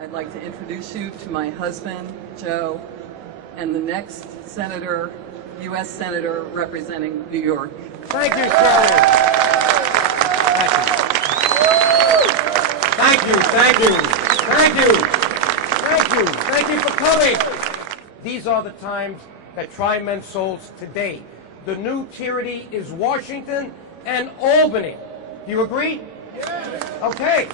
I'd like to introduce you to my husband, Joe, and the next senator, U.S. Senator representing New York. Thank you, Shirley. Thank you. Thank you. Thank you. Thank you. Thank you for coming. These are the times that try men's souls today. The new tyranny is Washington and Albany. Do you agree? Yes. Okay.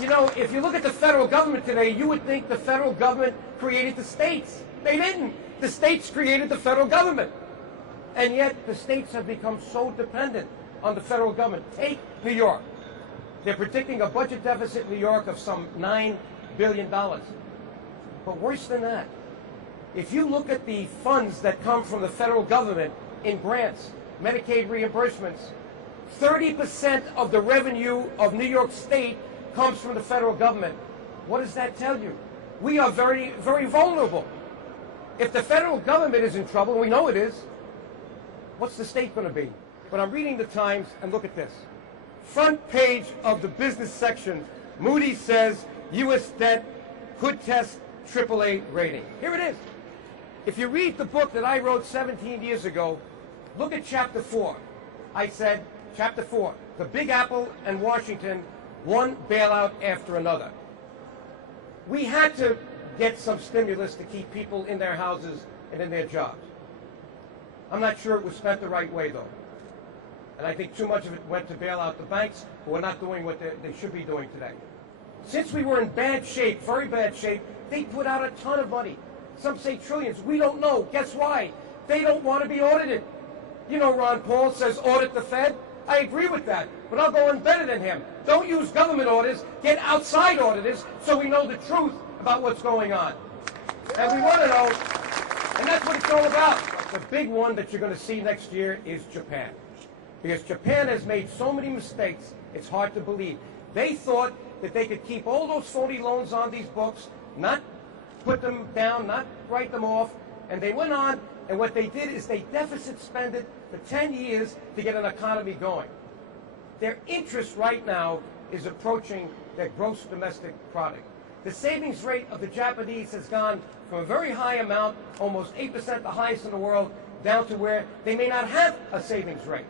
You know, if you look at the federal government today, you would think the federal government created the states. They didn't. The states created the federal government. And yet the states have become so dependent on the federal government. Take New York. They're predicting a budget deficit in New York of some $9 billion. But worse than that, if you look at the funds that come from the federal government in grants, Medicaid reimbursements, 30% of the revenue of New York State comes from the federal government. What does that tell you? We are very, very vulnerable. If the federal government is in trouble, and we know it is, what's the state going to be? But I'm reading the Times, and look at this. Front page of the business section, Moody's says U.S. debt could test AAA rating. Here it is. If you read the book that I wrote 17 years ago, look at Chapter 4. I said, Chapter 4, the Big Apple and Washington, one bailout after another. We had to get some stimulus to keep people in their houses and in their jobs. I'm not sure it was spent the right way, though. And I think too much of it went to bail out the banks, who are not doing what they should be doing today. Since we were in bad shape, very bad shape, they put out a ton of money. Some say trillions. We don't know. Guess why? They don't want to be audited. You know, Ron Paul says audit the Fed. I agree with that, but I'll go in better than him. Don't use government auditors, get outside auditors so we know the truth about what's going on. And we want to know, and that's what it's all about. The big one that you're going to see next year is Japan. Because Japan has made so many mistakes, it's hard to believe. They thought that they could keep all those phony loans on these books, not put them down, not write them off, and they went on, and what they did is they deficit spent it for 10 years to get an economy going. Their interest right now is approaching their gross domestic product. The savings rate of the Japanese has gone from a very high amount, almost 8%, the highest in the world, down to where they may not have a savings rate.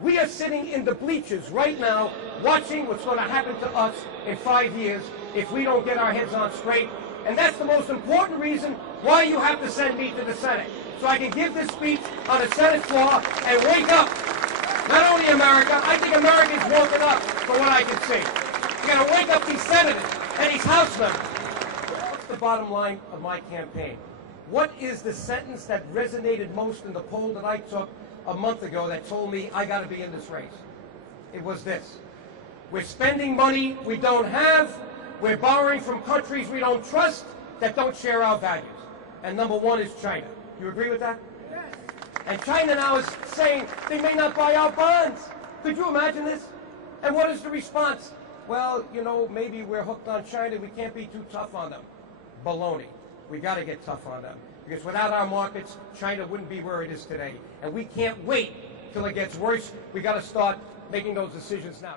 We are sitting in the bleachers right now watching what's going to happen to us in 5 years if we don't get our heads on straight. And that's the most important reason why you have to send me to the Senate. So I can give this speech on the Senate floor and wake up not only America, I think America's woken up from what I can see. You got to wake up these senators and these House members. What's the bottom line of my campaign? What is the sentence that resonated most in the poll that I took a month ago that told me I got to be in this race? It was this. We're spending money we don't have. We're borrowing from countries we don't trust that don't share our values. And number one is China. You agree with that? Yes. And China now is saying they may not buy our bonds. Could you imagine this? And what is the response? Well, you know, maybe we're hooked on China. We can't be too tough on them. Baloney. We got to get tough on them. Because without our markets, China wouldn't be where it is today. And we can't wait till it gets worse. We got to start making those decisions now.